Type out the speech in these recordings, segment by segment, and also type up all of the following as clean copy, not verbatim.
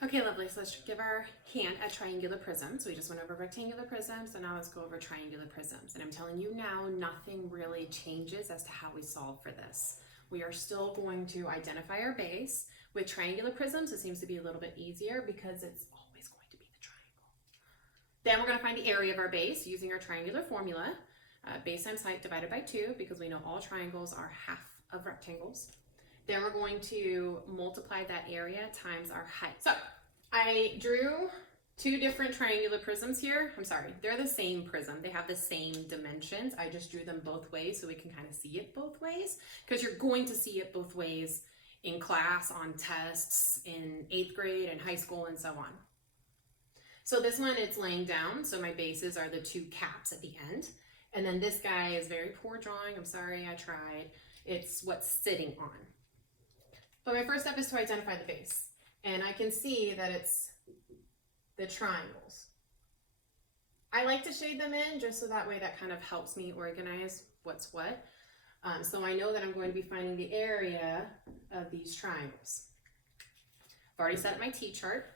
Okay, lovely. So let's give our hand a triangular prism. So we just went over rectangular prisms, so now let's go over triangular prisms. And I'm telling you now, nothing really changes as to how we solve for this. We are still going to identify our base. With triangular prisms, it seems to be a little bit easier because it's always going to be the triangle. Then we're going to find the area of our base using our triangular formula. Base times height divided by 2, because we know all triangles are half of rectangles. Then we're going to multiply that area times our height. So I drew two different triangular prisms here. I'm sorry, they're the same prism. They have the same dimensions. I just drew them both ways so we can kind of see it both ways, because you're going to see it both ways in class, on tests, in 8th grade and high school and so on. So this one, it's laying down. So my bases are the two caps at the end. And then this guy is very poor drawing. I'm sorry, I tried. It's what's sitting on. But my first step is to identify the base. And I can see that it's the triangles. I like to shade them in just so that way that kind of helps me organize what's what. So I know that I'm going to be finding the area of these triangles. I've already set up my T-chart.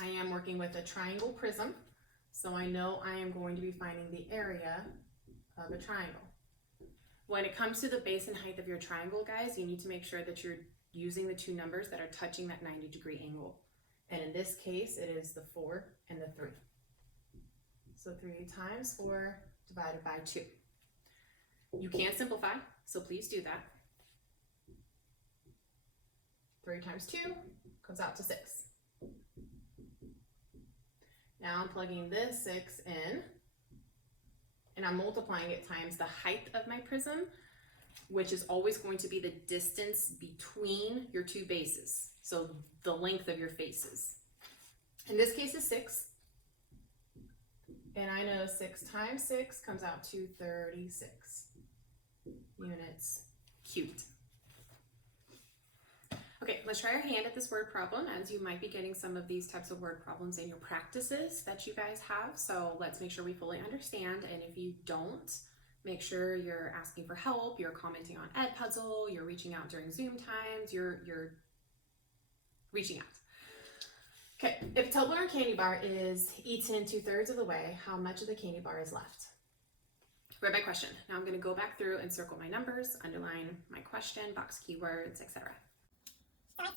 I am working with a triangle prism. So I know I am going to be finding the area of a triangle. When it comes to the base and height of your triangle, guys, you need to make sure that you're using the two numbers that are touching that 90-degree angle. And in this case, it is the 4 and the 3. So 3 times 4 divided by 2. You can simplify, so please do that. 3 times 2 comes out to 6. Now I'm plugging this 6 in, and I'm multiplying it times the height of my prism, which is always going to be the distance between your two bases. So the length of your faces. In this case is 6. And I know 6 times 6 comes out to 36 units cubed. Okay, let's try our hand at this word problem, as you might be getting some of these types of word problems in your practices that you guys have. So let's make sure we fully understand. And if you don't, make sure you're asking for help, you're commenting on Edpuzzle, you're reaching out during Zoom times, you're reaching out. Okay, if a Toblerone candy bar is eaten 2/3 of the way, how much of the candy bar is left? Read my question. Now I'm going to go back through and circle my numbers, underline my question, box keywords, etc. So I see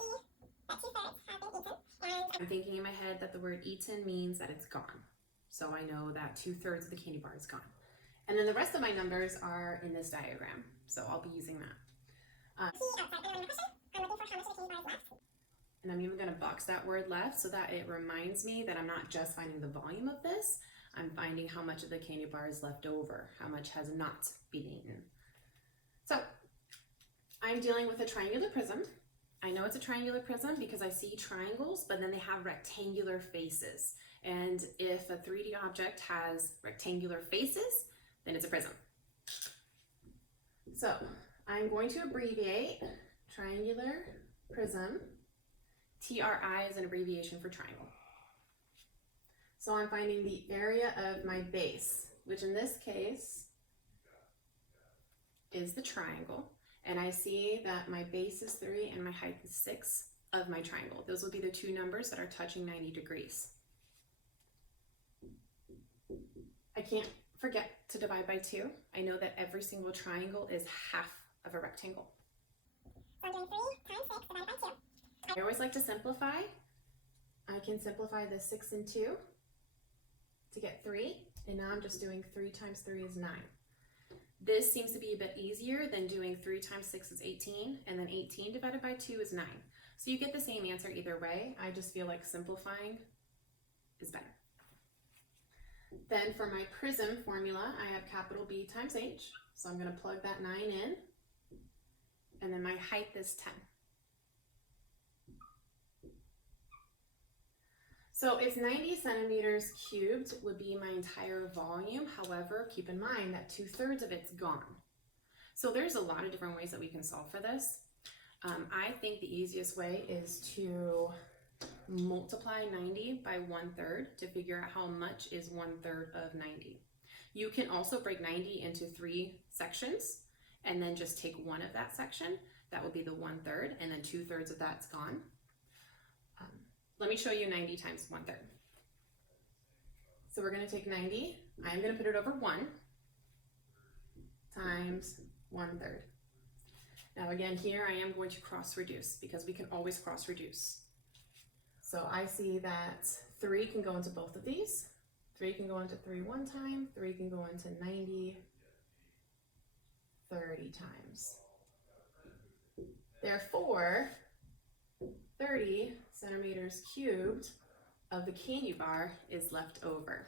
that 2/3 have been eaten, and I'm thinking in my head that the word eaten means that it's gone. So I know that 2/3 of the candy bar is gone. And then the rest of my numbers are in this diagram. So I'll be using that. And I'm even going to box that word left so that it reminds me that I'm not just finding the volume of this, I'm finding how much of the candy bar is left over, how much has not been eaten. So I'm dealing with a triangular prism. I know it's a triangular prism because I see triangles, but then they have rectangular faces. And if a 3D object has rectangular faces, then it's a prism. So I'm going to abbreviate triangular prism. TRI is an abbreviation for triangle. So I'm finding the area of my base, which in this case is the triangle. And I see that my base is 3 and my height is 6 of my triangle. Those will be the two numbers that are touching 90 degrees. I can't forget to divide by 2. I know that every single triangle is half of a rectangle. So I'm doing 3 times 6 divided by 2. I always like to simplify. I can simplify this 6 and 2 to get 3. And now I'm just doing 3 times 3 is 9. This seems to be a bit easier than doing 3 times 6 is 18, and then 18 divided by 2 is 9. So you get the same answer either way. I just feel like simplifying is better. Then for my prism formula, I have capital B times H. So I'm going to plug that 9 in. And then my height is 10. So if 90 centimeters cubed would be my entire volume, however, keep in mind that 2/3 of it's gone. So there's a lot of different ways that we can solve for this. I think the easiest way is to multiply 90 by 1/3 to figure out how much is 1/3 of 90. You can also break 90 into 3 sections and then just take one of that section. That would be the 1/3, and then 2/3 of that's gone. let me show you 90 times 1/3. So we're going to take 90, I'm going to put it over 1 times 1/3. Now again, here I am going to cross reduce because we can always cross reduce. So I see that 3 can go into both of these. 3 can go into 3 one time, 3 can go into 90 30 times. Therefore, 30 centimeters cubed of the candy bar is left over.